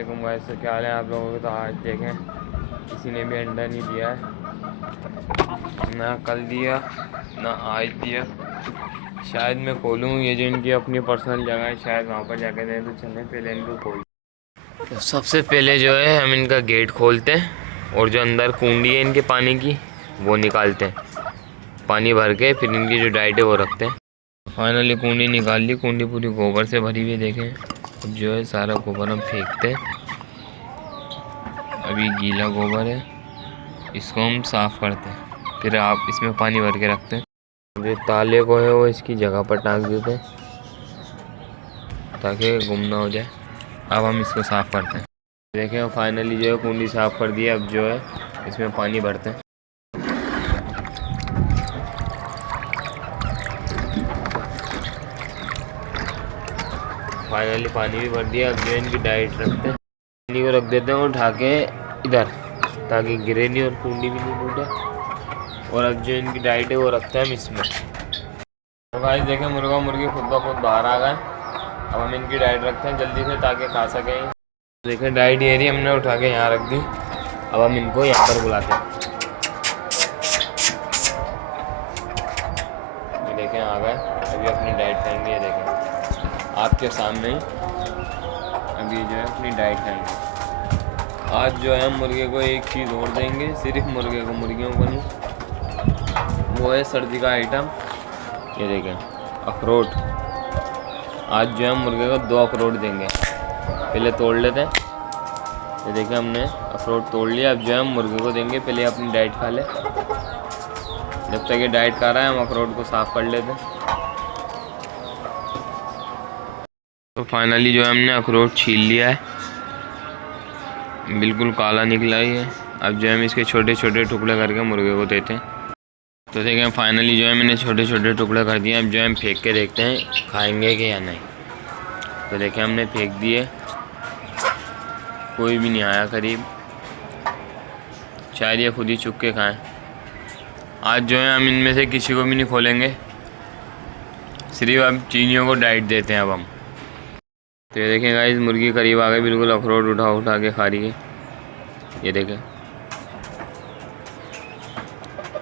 वालेकुम गाइस। तो क्या हाल है आप लोगों के। तो आज देखें किसी ने भी अंडा नहीं दिया है, ना कल दिया ना आज दिया। शायद मैं खोलूँ, ये जो इनकी अपनी पर्सनल जगह है, शायद वहाँ पर जाके दें। तो चलें पहले इनको खोल। तो सबसे पहले जो है हम इनका गेट खोलते हैं और जो अंदर कुंडी है इनके पानी की वो निकालते हैं। पानी भर के फिर इनकी जो डाइट है वो रखते हैं। फाइनली कुंडी निकाल ली। कुंडी पूरी गोबर से भरी हुई देखें। अब जो है सारा गोबर हम फेंकते हैं। अभी गीला गोबर है, इसको हम साफ़ करते हैं, फिर आप इसमें पानी भर के रखते हैं। जो ताले को है वो इसकी जगह पर टांग देते हैं ताकि गुम ना हो जाए। अब हम इसको साफ़ करते हैं। देखें फाइनली जो है कुंडी साफ़ कर दी है। अब जो है इसमें पानी भरते हैं। फाइनली पानी भी भर दिया। अब जो इनकी डाइट रखते हैं, पानी को रख देते हैं उठा के इधर, ताकि गिरे नहीं और कुंडी भी नहीं टूटे। और अब जो इनकी डाइट है वो रखते हैं हम इसमें। तो गाइस देखें मुर्गा मुर्गी खुद ब खुद बाहर आ गए। अब हम इनकी डाइट रखते हैं जल्दी से ताकि खा सकें। देखें डाइट ये रही, हमने उठा के यहाँ रख दी। अब हम इनको यहाँ पर बुलाते हैं। ये देखें आ गए, अभी अपनी डाइट खाएंगे। ये देखें आपके सामने ही अभी जो है अपनी डाइट खाएंगे। आज जो है हम मुर्गे को एक चीज़ और देंगे, सिर्फ मुर्गे को, मुर्गियों को नहीं। वो है सर्दी का आइटम। ये देखें अखरोट। आज जो है हम मुर्गे को 2 अखरोट देंगे। पहले तोड़ लेते हैं। ये देखें हमने अखरोट तोड़ लिया। अब जो है हम मुर्गे को देंगे, पहले अपनी डाइट खा ले। जब तक ये डाइट खा रहा है हम अखरोट को साफ़ कर लेते हैं। तो फाइनली जो है हमने अखरोट छील लिया है, बिल्कुल काला निकला ही है। अब जो है हम इसके छोटे छोटे टुकड़े करके मुर्गे को देते हैं। तो देखें फाइनली जो है मैंने छोटे छोटे टुकड़े कर दिए। अब जो है हम फेंक के देखते हैं खाएंगे कि या नहीं। तो देखें हमने फेंक दिए, कोई भी नहीं आया करीब। शायद ये खुद ही चुप के खाएँ। आज जो है हम इनमें से किसी को भी नहीं खोलेंगे, सिर्फ अब चीनियों को डाइट देते हैं अब हम। तो ये देखें गाइस मुर्गी करीब आ गई, बिल्कुल अखरोट उठा उठा के खा रही है। ये देखें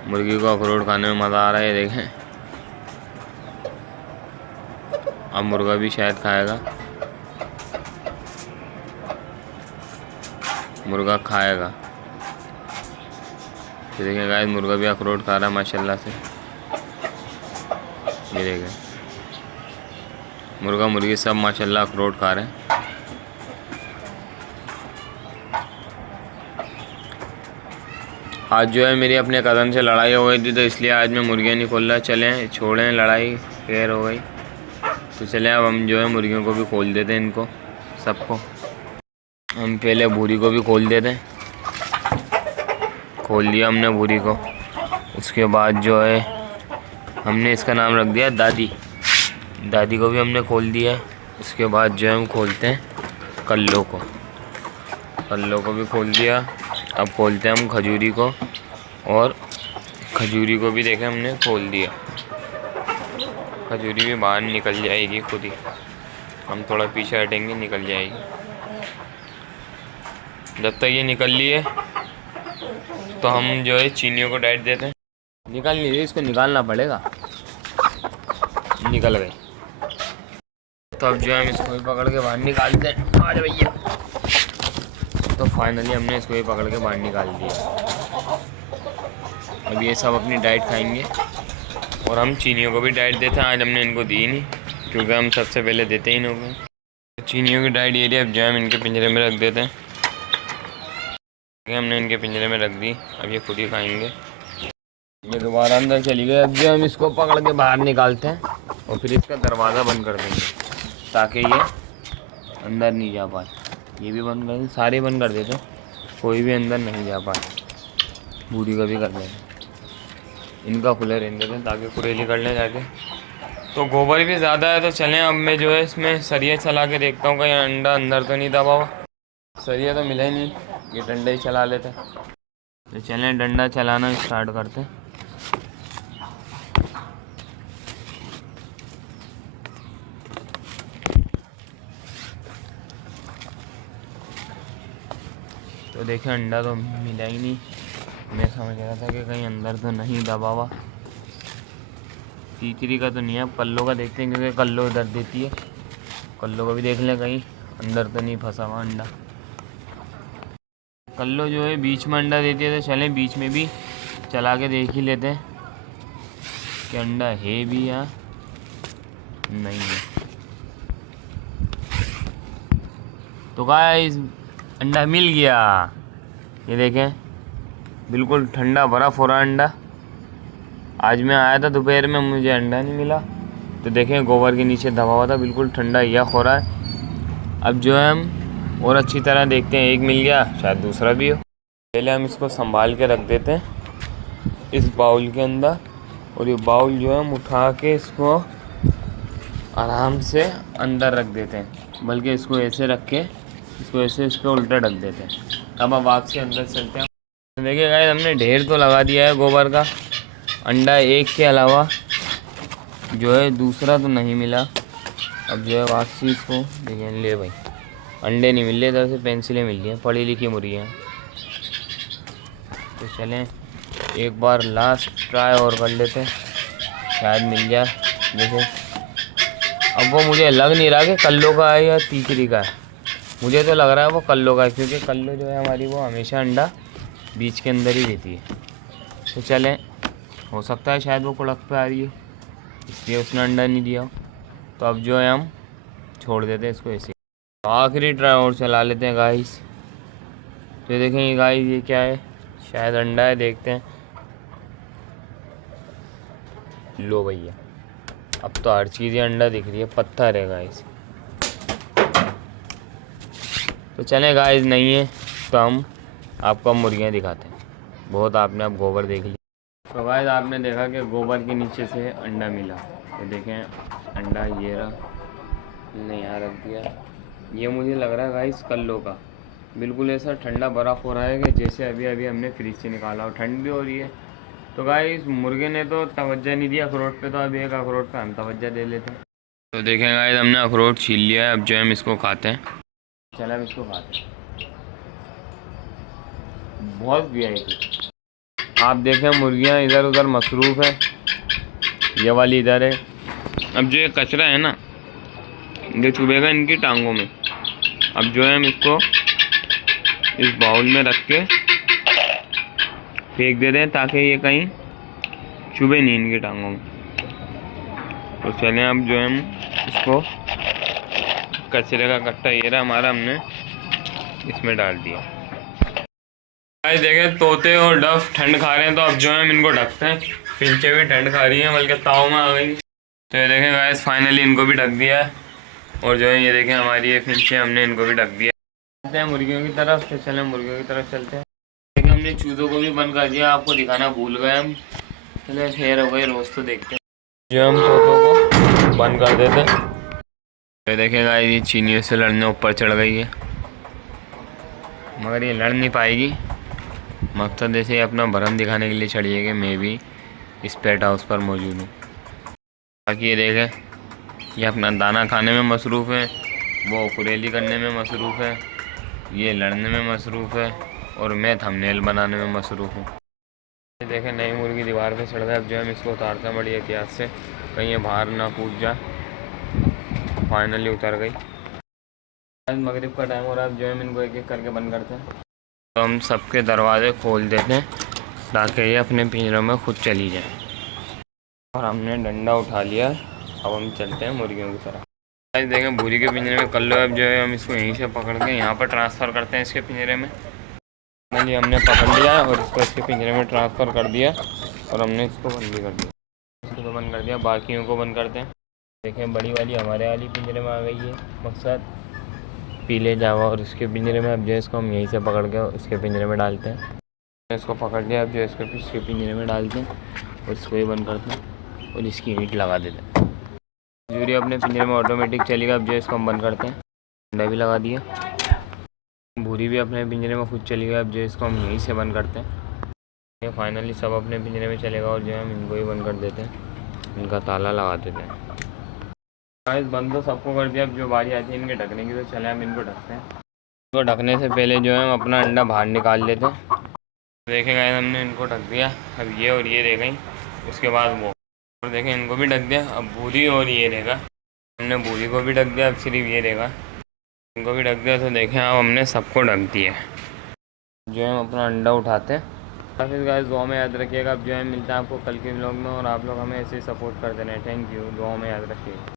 मुर्गी को अखरोट खाने में मज़ा आ रहा है। ये देखें अब मुर्गा भी शायद खाएगा। मुर्गा खाएगा। ये देखें गाइस मुर्गा भी अखरोट खा रहा है माशाल्लाह से। ये देखें मुर्गा मुर्गी सब माशाल्लाह अखरोट खा रहे हैं। आज जो है मेरी अपने कज़न से लड़ाई हो गई थी, तो इसलिए आज मैं मुर्गियाँ नहीं खोल रहा। चलें छोड़ें, लड़ाई फेयर हो गई। तो चलें अब हम जो है मुर्गियों को भी खोल देते हैं। इनको सबको हम पहले भूरी को भी खोल देते हैं। खोल दिया हमने भूरी को। उसके बाद जो है हमने इसका नाम रख दिया दादी। दादी को भी हमने खोल दिया है। उसके बाद जो है हम खोलते हैं कल्लों को। कल्लों को भी खोल दिया। अब खोलते हैं हम खजूरी को, और खजूरी को भी देखें हमने खोल दिया। खजूरी भी बाहर निकल जाएगी खुद ही, हम थोड़ा पीछे हटेंगे निकल जाएगी। जब तक ये निकल ली है तो हम जो है चीनियों को डाइट देते हैं। निकल नहीं रही, इसको निकालना पड़ेगा। निकल गई। तो अब जो है हम इसको भी पकड़ के बाहर निकालते हैं। आ जाओ भैया। तो फाइनली हमने इसको भी पकड़ के बाहर निकाल दिया। अब ये सब अपनी डाइट खाएंगे और हम चीनियों को भी डाइट देते हैं। आज हमने इनको दी नहीं, क्योंकि हम सबसे पहले देते ही नहीं। चीनियों की डाइट ये रही। अब जो है हम इनके पिंजरे में रख देते हैं। हमने इनके पिंजरे में रख दी, अब ये खुद ही खाएंगे। ये दोबारा अंदर चली गई। अब जो हम इसको पकड़ के बाहर निकालते हैं और फिर इसका दरवाज़ा बंद कर देंगे ताकि ये अंदर नहीं जा पाए। ये भी बंद कर दें, सारे बंद कर देते हैं, कोई भी अंदर नहीं जा पाए। बूढ़ी का भी कर देते, इनका खुले रहने देते हैं ताकि कुरेली कर लें जाके। तो गोबर भी ज़्यादा है, तो चलें अब मैं जो है इसमें सरिया चला के देखता हूँ कहीं अंडा अंदर तो नहीं दबा हुआ। सरिया तो मिला ही नहीं, ये डंडा ही चला लेते। तो चलें डंडा चलाना स्टार्ट करते। तो देखें अंडा तो मिला ही नहीं। मैं समझ रहा था कि कहीं अंदर तो नहीं दबा हुआ। तीसरी का तो नहीं है, अब कल्लो का देखते हैं क्योंकि कल्लो इधर देती है। कल्लो का भी देख लें कहीं अंदर तो नहीं फंसा हुआ अंडा। कल्लो जो है बीच में अंडा देती है, तो चलें बीच में भी चला के देख ही लेते हैं कि अंडा है भी या नहीं है। तो गाइस अंडा मिल गया। ये देखें बिल्कुल ठंडा बर्फ़ हो रहा अंडा। आज मैं आया था दोपहर में, मुझे अंडा नहीं मिला, तो देखें गोबर के नीचे दबा हुआ था, बिल्कुल ठंडा यख हो रहा है। अब जो है हम और अच्छी तरह देखते हैं, एक मिल गया शायद दूसरा भी हो। पहले हम इसको संभाल के रख देते हैं इस बाउल के अंदर, और ये बाउल जो है हम उठा के इसको आराम से अंदर रख देते हैं, बल्कि इसको ऐसे रख के इसको ऐसे इस पर उल्टा ढक देते हैं। अब वापस के अंदर चलते हैं। देखिए गाइस हमने ढेर तो लगा दिया है गोबर का, अंडा एक के अलावा जो है दूसरा तो नहीं मिला। अब जो है वापसी इसको देखिए, ले भाई अंडे नहीं मिल रहे, इधर से पेंसिलें मिल रही हैं, पढ़ी लिखी मुर्गियाँ। तो चलें एक बार लास्ट ट्राई और कर लेते हैं, शायद मिल जाए। जैसे अब वो मुझे लग नहीं रहा कि कल्लो का है या तीसरी का है, मुझे तो लग रहा है वो कल्लो का है, क्योंकि कल्लो जो है हमारी वो हमेशा अंडा बीच के अंदर ही देती है। तो चलें, हो सकता है शायद वो कुड़क पे आ रही है इसलिए उसने अंडा नहीं दिया। तो अब जो है हम छोड़ देते हैं इसको ऐसे। तो आखिरी ट्राई और चला लेते हैं गाइस। तो ये देखें गाइस ये क्या है, शायद अंडा है, देखते हैं। लो भैया अब तो हर चीज़ ही अंडा दिख रही है, पत्थर है गाइस। तो चलें गाइस नहीं है तो हम आपको मुर्गियाँ दिखाते हैं। बहुत आपने अब गोबर देख लिया। तो गाइस आपने देखा कि गोबर के नीचे से अंडा मिला। तो देखें अंडा ये रहा, मैंने यहाँ रख दिया। ये मुझे लग रहा है गाइस कल्लो का, बिल्कुल ऐसा ठंडा बर्फ़ हो रहा है कि जैसे अभी अभी हमने फ्रिज से निकाला और ठंड भी हो रही है। तो गाइस मुर्गे ने तो तवज्जो नहीं दिया अखरोट पे, तो अब एक अखरोट पे हम तवज्जो दे लेते हैं। तो देखें गाइस हमने अखरोट छील लिया है, अब जो हम इसको खाते हैं। चलो हम इसको खाते हैं। बहुत वीआईपी। आप देखें मुर्गियाँ इधर उधर मसरूफ़ है, ये वाली इधर है। अब जो ये कचरा है ना ये चुभेगा इनकी टांगों में। अब जो है हम इसको इस बाउल में रख के फेंक देते हैं ताकि ये कहीं चुभे नहीं इनकी टांगों में। तो चलें अब जो है हम इसको कचरे का कट्टा ये रहा हमारा, हमने इसमें डाल दिया। गाइस देखें तोते और डफ ठंड खा रहे हैं, तो अब जो है हम इनको ढकते हैं। फिंचे भी ठंड खा रही हैं, बल्कि ताव में आ गई। तो ये देखें गाइस फाइनली इनको भी ढक दिया है, और जो है ये देखें हमारी ये फिंचे हमने इनको भी ढक दिया। चलते हैं मुर्गियों की तरफ। तो चलें मुर्गियों की तरफ चलते हैं। देखिए हमने चूज़ों को भी बंद कर दिया, आपको दिखाना भूल गए हम। चले खैर हो गई, रोज़ तो देखते हैं। जो हम तोतों को बंद कर देते हैं। तो देखें गाइस ये चीनियों से लड़ने ऊपर चढ़ गई है, मगर ये लड़ नहीं पाएगी। मकसद ऐसे अपना भरम दिखाने के लिए चढ़ी है कि मैं भी इस पेट हाउस पर मौजूद हूँ। बाकी ये देखें ये अपना दाना खाने में मसरूफ़ है, वो कुरेली करने में मसरूफ़ है, ये लड़ने में मसरूफ़ है, और मैं थंबनेल बनाने में मसरूफ़ हूँ। ये देखें नई मुर्गी दीवार पे चढ़ गया। अब जो है हम इसको उतारते हैं बड़ी एहतियात से, कहीं ये बाहर ना कूद जाए। फाइनली उतर गई। मगरिब का टाइम हो रहा है, अब जो है हम इनको एक एक करके बंद करते हैं। तो हम सबके दरवाजे खोल देते हैं ताकि ये अपने पिंजरों में खुद चली जाए। और हमने डंडा उठा लिया, अब हम चलते हैं मुर्गियों की तरफ। गाइस देखें भूरी के पिंजरे में कल्लो, अब जो है हम इसको यहीं से पकड़ के यहाँ पर ट्रांसफ़र करते हैं इसके पिंजरे में। फाइनली हमने पकड़ लिया और इसको इसके पिंजरे में ट्रांसफ़र कर दिया, और हमने इसको बंद भी कर दिया। इसको तो बंद कर दिया, बाकियों को बंद करते हैं। देखें बड़ी वाली हमारे वाली पिंजरे में आ गई है, मकसद पीले जावा, और इसके पिंजरे में अब जो है इसको हम यहीं से पकड़ के इसके पिंजरे में डालते हैं। इसको पकड़ लिया, अब जो है इसके पिंजरे में डालते हैं और इसको ही बंद करते हैं और इसकी हीट लगा देते हैं। जूरी अपने पिंजरे में ऑटोमेटिक चलेगा। अब जो है इसको हम बंद करते हैं, अंडा भी लगा दिया। भूरी भी अपने पिंजरे में खुद चली गई। अब जो है इसको हम यहीं से बंद करते हैं। ये फाइनली सब अपने पिंजरे में चलेगा, और जो है हम इनको ही बंद कर देते हैं, इनका ताला लगा देते हैं। गाइस बंद तो सबको कर दिया, अब जो बारी आती है इनके ढकने की, तो चले हम इनको ढकते हैं। इनको ढकने से पहले जो है हम अपना अंडा बाहर निकाल लेते हैं। देखें गाइस, हमने इनको ढक दिया। अब ये और ये रह गई, उसके बाद वो, और देखें इनको भी ढक दिया। अब भूरी और ये रहेगा, हमने भूरी को भी ढक दिया। अब सिर्फ ये रहेगा, इनको भी ढक दिया। तो देखें अब हमने सबको ढक दिया। जो है हम अपना अंडा उठाते हैं। फिर गाइस दुआ में याद रखिएगा। अब जो है मिलता है आपको कल के व्लॉग में, और आप लोग हमें ऐसे ही सपोर्ट करते रहें। थैंक यू, दुआ में याद रखिएगा।